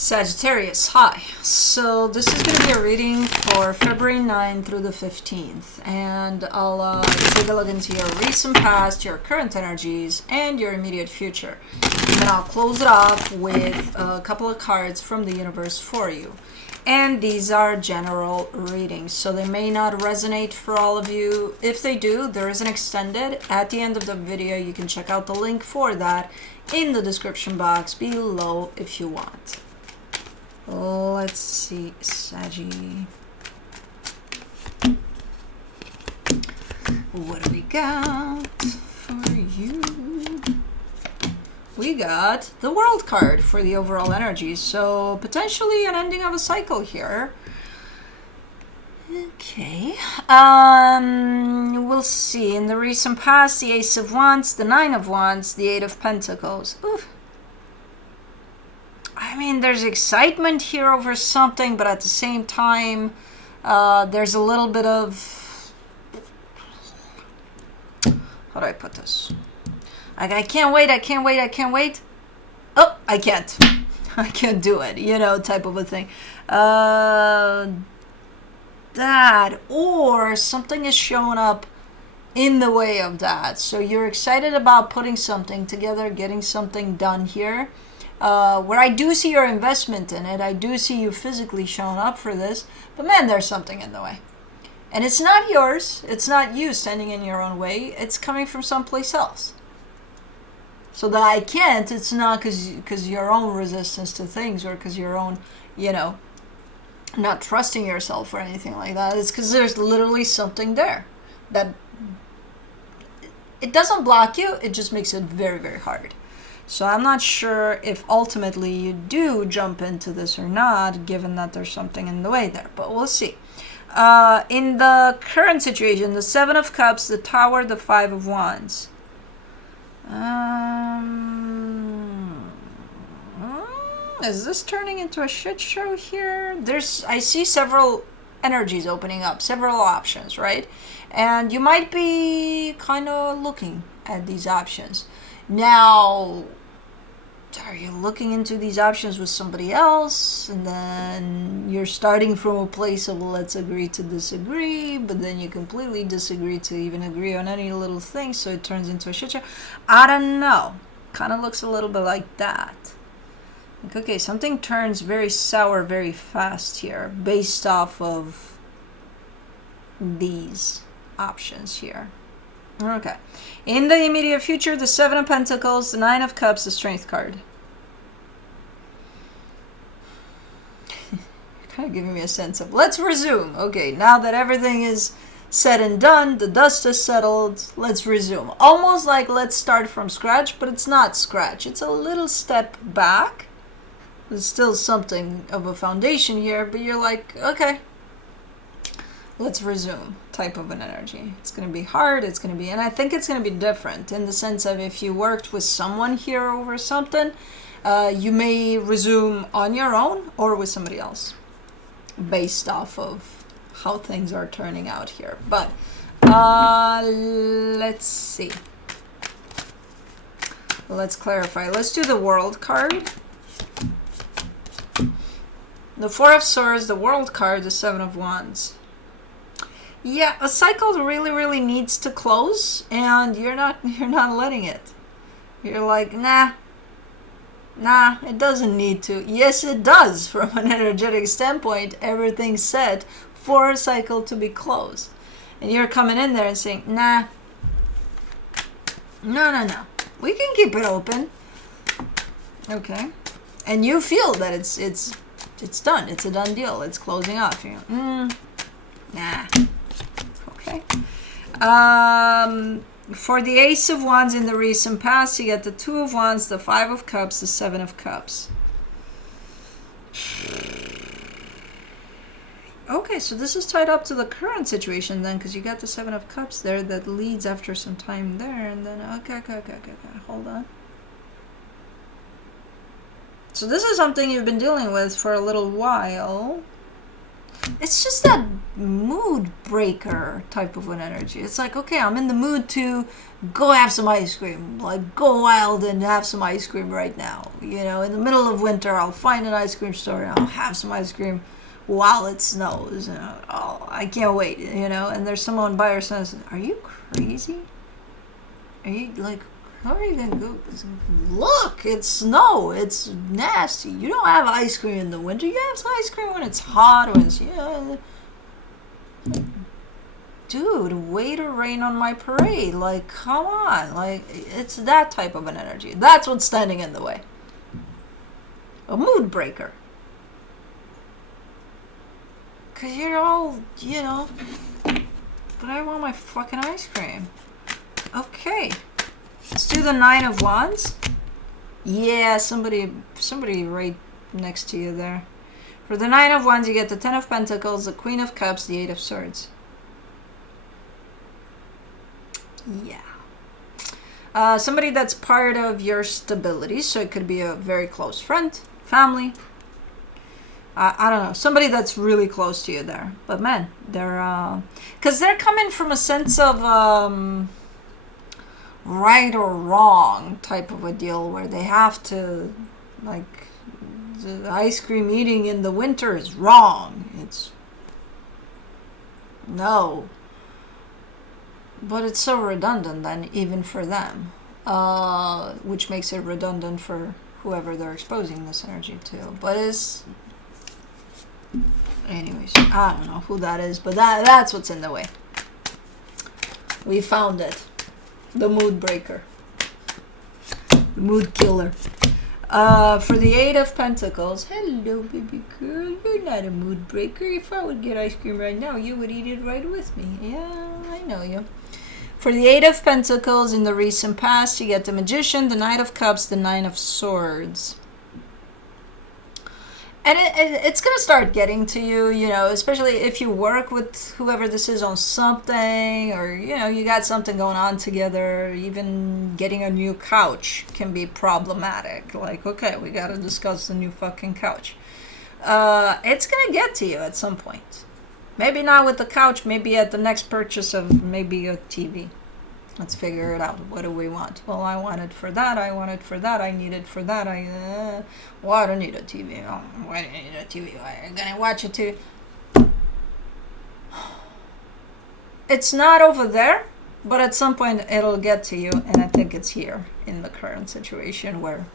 Sagittarius, hi. So this is going to be a reading for February 9th through the 15th. And I'll take a look into your recent past, your current energies, and your immediate future. And then I'll close it off with a couple of cards from the universe for you. And these are general readings, so they may not resonate for all of you. If they do, there is an extended. At the end of the video, you can check out the link for that in the description box below if you want. Let's see, Saggy. What do we got for you? We got the World card for the overall energy, so potentially an ending of a cycle here. Okay. We'll see. In the recent past, the Ace of Wands, the Nine of Wands, the Eight of Pentacles. Oof. I mean, there's excitement here over something, but at the same time, there's a little bit of... How do I put this? I can't wait, I can't wait, I can't wait. Oh, I can't. I can't do it, you know, type of a thing. That, or something is showing up in the way of that. So you're excited about putting something together, getting something done here. Where I do see your investment in it, I do see you physically showing up for this, but man, there's something in the way. And it's not yours, it's not you standing in your own way, it's coming from someplace else. So that I can't, it's not because your own resistance to things or because your own, you know, not trusting yourself or anything like that. It's because there's literally something there that it doesn't block you, it just makes it very, very hard. So I'm not sure if ultimately you do jump into this or not, given that there's something in the way there, but we'll see. In the current situation, the Seven of Cups, the Tower, the Five of Wands. Is this turning into a shit show here? I see several energies opening up, several options, right? And you might be kind of looking at these options. Now, are you looking into these options with somebody else? And then you're starting from a place of let's agree to disagree, but then you completely disagree to even agree on any little thing, so it turns into a shit show. I don't know. Kind of looks a little bit like that. Like, okay, something turns very sour very fast here based off of these options here. Okay. In the immediate future, the Seven of Pentacles, the Nine of Cups, the Strength card. You're kind of giving me a sense of, let's resume. Okay, now that everything is said and done, the dust is settled, let's resume. Almost like let's start from scratch, but it's not scratch. It's a little step back. There's still something of a foundation here, but you're like, okay, let's resume type of an energy. It's going to be hard. It's going to be, and I think it's going to be different in the sense of if you worked with someone here over something, you may resume on your own or with somebody else based off of how things are turning out here. But let's see. Let's clarify. Let's do the World card. The Four of Swords, the World card, the Seven of Wands. Yeah, a cycle really, really needs to close, and you're not letting it. You're like, nah, it doesn't need to. Yes, it does. From an energetic standpoint, everything's set for a cycle to be closed. And you're coming in there and saying, nah, no. We can keep it open. Okay. And you feel that it's done. It's a done deal. It's closing off. You know, nah. Okay. For the Ace of Wands in the recent past, you get the Two of Wands, the Five of Cups, the Seven of Cups. Okay, so this is tied up to the current situation then, because you got the Seven of Cups there that leads after some time there, and then okay, hold on. So this is something you've been dealing with for a little while. it's just that mood breaker type of an energy. It's like, okay, I'm in the mood to go have some ice cream. Like, go wild and have some ice cream right now. You know, in the middle of winter, I'll find an ice cream store and I'll have some ice cream while it snows. And oh, I can't wait, you know. And there's someone by her says, are you crazy? Are you, like, how are you going to go? Look, it's snow. It's nasty. You don't have ice cream in the winter. You have some ice cream when it's hot. When it's, yeah. Dude, way to rain on my parade. Like, come on. Like, it's that type of an energy. That's what's standing in the way. A mood breaker. Because you're all, you know, but I want my fucking ice cream. Okay. Let's do the 9 of Wands. Yeah, somebody right next to you there. For the 9 of Wands, you get the 10 of Pentacles, the Queen of Cups, the 8 of Swords. Yeah. Somebody that's part of your stability, so it could be a very close friend, family. I don't know, somebody that's really close to you there. But man, they're, because they're coming from a sense of, right or wrong type of a deal where they have to, like, the ice cream eating in the winter is wrong. It's no. But it's so redundant then, even for them, which makes it redundant for whoever they're exposing this energy to. But it's, anyways, I don't know who that is, but that's what's in the way. We found it. The mood breaker. The mood killer. For the 8 of Pentacles, hello baby girl, you're not a mood breaker. If I would get ice cream right now, you would eat it right with me. Yeah, I know you. For the 8 of Pentacles, in the recent past, you get the Magician, the Knight of Cups, the 9 of Swords. And it's going to start getting to you, you know, especially if you work with whoever this is on something, or, you know, you got something going on together. Even getting a new couch can be problematic. Like, okay, we got to discuss the new fucking couch. It's going to get to you at some point. Maybe not with the couch, maybe at the next purchase of maybe a TV. Let's figure it out. What do we want? Well, I want it for that. I want it for that. I need it for that. Well, I don't need a TV. Oh, why do I need a TV? Why am I going to watch a TV? It's not over there, but at some point it'll get to you. And I think it's here in the current situation where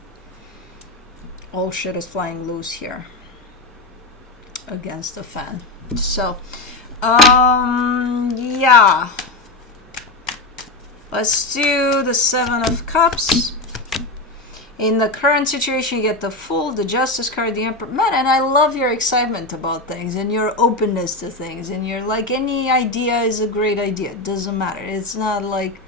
all shit is flying loose here against the fan. So, yeah. Let's do the 7 of Cups. In the current situation, you get the Fool, the Justice card, the Emperor. Man, and I love your excitement about things and your openness to things. And you're like, any idea is a great idea. It doesn't matter. It's not like,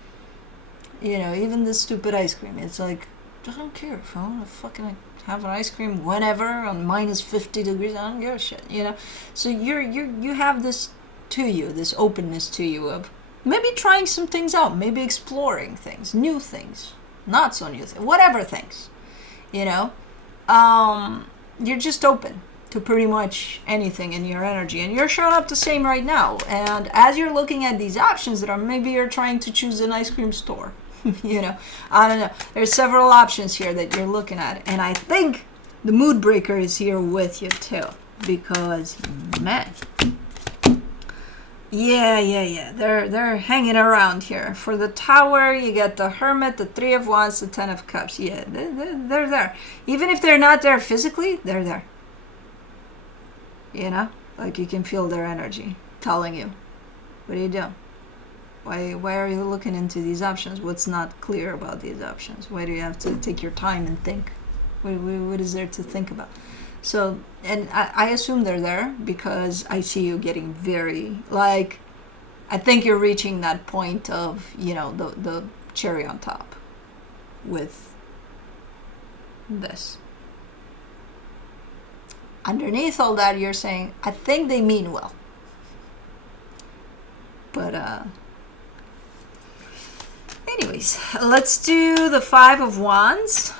you know, even the stupid ice cream. It's like, I don't care if I want to fucking have an ice cream whenever on minus 50 degrees. I don't give a shit, you know. So you have this to you, this openness to you of maybe trying some things out, maybe exploring things, new things, not so new things, whatever things, you know. You're just open to pretty much anything in your energy, and you're showing up the same right now. And as you're looking at these options that are, maybe you're trying to choose an ice cream store. You know, I don't know. There's several options here that you're looking at. And I think the mood breaker is here with you too. Because, man. Yeah. They're hanging around here. For the Tower, you get the Hermit, the 3 of Wands, the 10 of Cups. Yeah, they're there. Even if they're not there physically, they're there. You know? Like, you can feel their energy telling you, what are you doing? Why are you looking into these options? What's not clear about these options? Why do you have to take your time and think? What is there to think about? So, and I assume they're there because I see you getting very, like, I think you're reaching that point of, you know, the cherry on top with this. Underneath all that, you're saying, I think they mean well. But, anyways, let's do the 5 of Wands.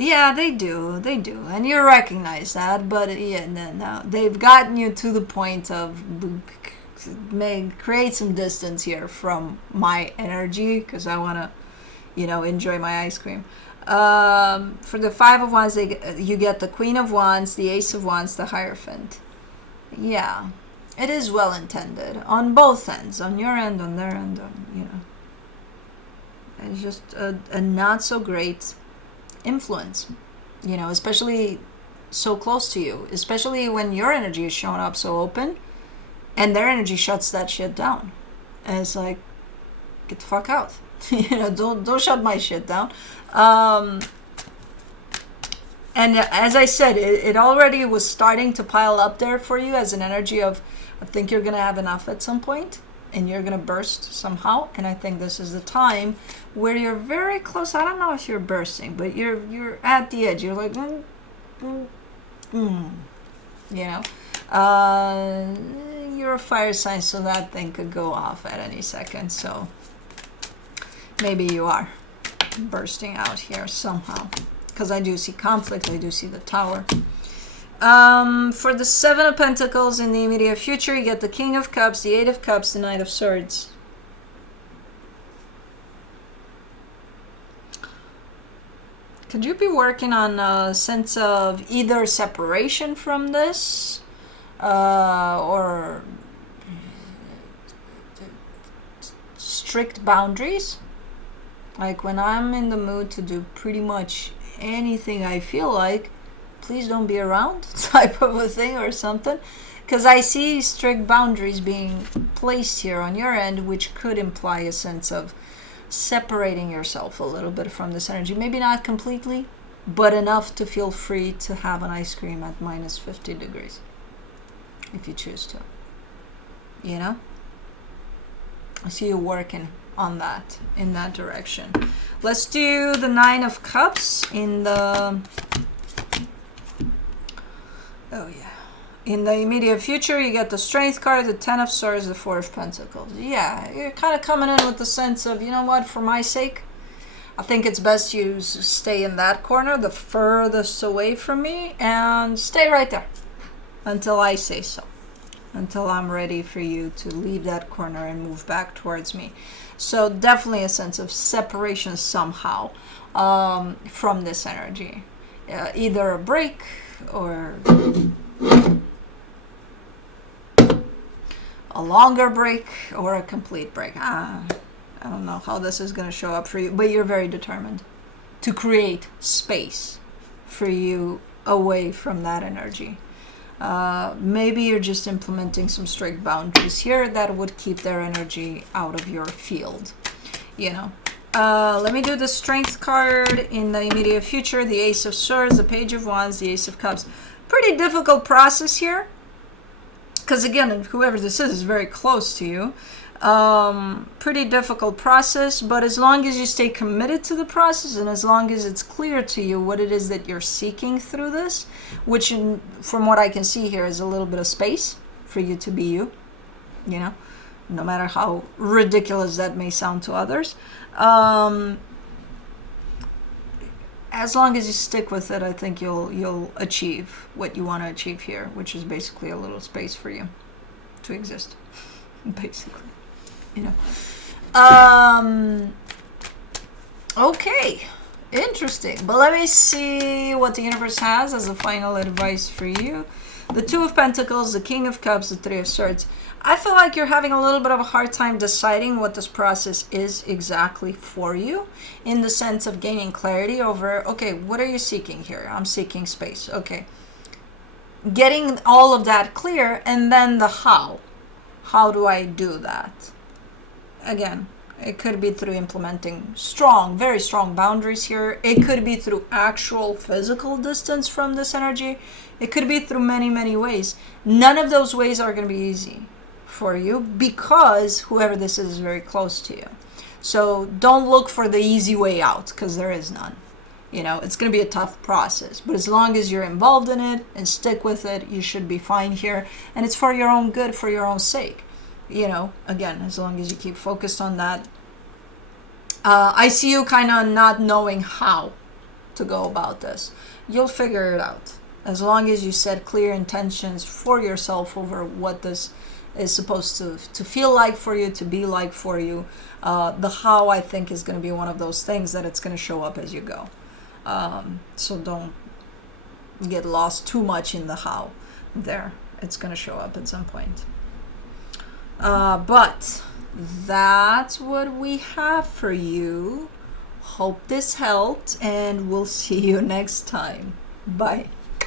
Yeah, they do. They do. And you recognize that. But yeah, no. They've gotten you to the point of may create some distance here from my energy because I want to, enjoy my ice cream. For the Five of Wands, you get the Queen of Wands, the Ace of Wands, the Hierophant. Yeah, it is well intended on both ends, on your end, on their end, It's just a not so great influence, especially so close to you, especially when your energy is showing up so open and their energy shuts that shit down. And it's like, get the fuck out. Don't shut my shit down. And as I said, it already was starting to pile up there for you as an energy of, I think you're going to have enough at some point and you're going to burst somehow. And I think this is the time where you're very close. I don't know if you're bursting, but you're at the edge. You're like, you're a fire sign, so that thing could go off at any second. So maybe you are bursting out here somehow. Because I do see conflict, I do see the Tower. For the Seven of Pentacles in the immediate future, you get the King of Cups, the Eight of Cups, the Knight of Swords. Could you be working on a sense of either separation from this or strict boundaries? Like when I'm in the mood to do pretty much anything I feel like, please don't be around type of a thing or something, because I see strict boundaries being placed here on your end, which could imply a sense of separating yourself a little bit from this energy. Maybe not completely, but enough to feel free to have an ice cream at minus 50 degrees if you choose to. I see you working on that, in that direction. Let's do the Nine of Cups in the in the immediate future. You get the Strength card, the Ten of Swords, the Four of Pentacles. Yeah, you're kind of coming in with the sense of, you know what, for my sake, I think it's best you stay in that corner, the furthest away from me, and stay right there until I say so, until I'm ready for you to leave that corner and move back towards me. So definitely a sense of separation somehow from this energy. Either a break or a longer break or a complete break. I don't know how this is going to show up for you, but you're very determined to create space for you away from that energy. Maybe you're just implementing some strict boundaries here that would keep their energy out of your field, Let me do the Strength card in the immediate future, the Ace of Swords, the Page of Wands, the Ace of Cups. Pretty difficult process here, because again, whoever this is very close to you. Pretty difficult process, but as long as you stay committed to the process and as long as it's clear to you what it is that you're seeking through this, which from what I can see here is a little bit of space for you to be you, no matter how ridiculous that may sound to others. As long as you stick with it, I think you'll achieve what you want to achieve here, which is basically a little space for you to exist, basically. Okay, interesting. But let me see what the universe has as a final advice for you. The Two of Pentacles, the King of Cups, the Three of Swords. I feel like you're having a little bit of a hard time deciding what this process is exactly for you, in the sense of gaining clarity over, okay, what are you seeking here? I'm seeking space. Okay. Getting all of that clear, and then the how. How do I do that? Again, it could be through implementing very strong boundaries here. It could be through actual physical distance from this energy. It could be through many, many ways. None of those ways are going to be easy for you because whoever this is very close to you. So don't look for the easy way out, because there is none. It's going to be a tough process. But as long as you're involved in it and stick with it, you should be fine here. And it's for your own good, for your own sake. Again, as long as you keep focused on that. I see you kind of not knowing how to go about this. You'll figure it out. As long as you set clear intentions for yourself over what this is supposed to feel like for you, to be like for you. The how, I think, is going to be one of those things that it's going to show up as you go. So don't get lost too much in the how there. It's going to show up at some point. But that's what we have for you. Hope this helped, and we'll see you next time. Bye.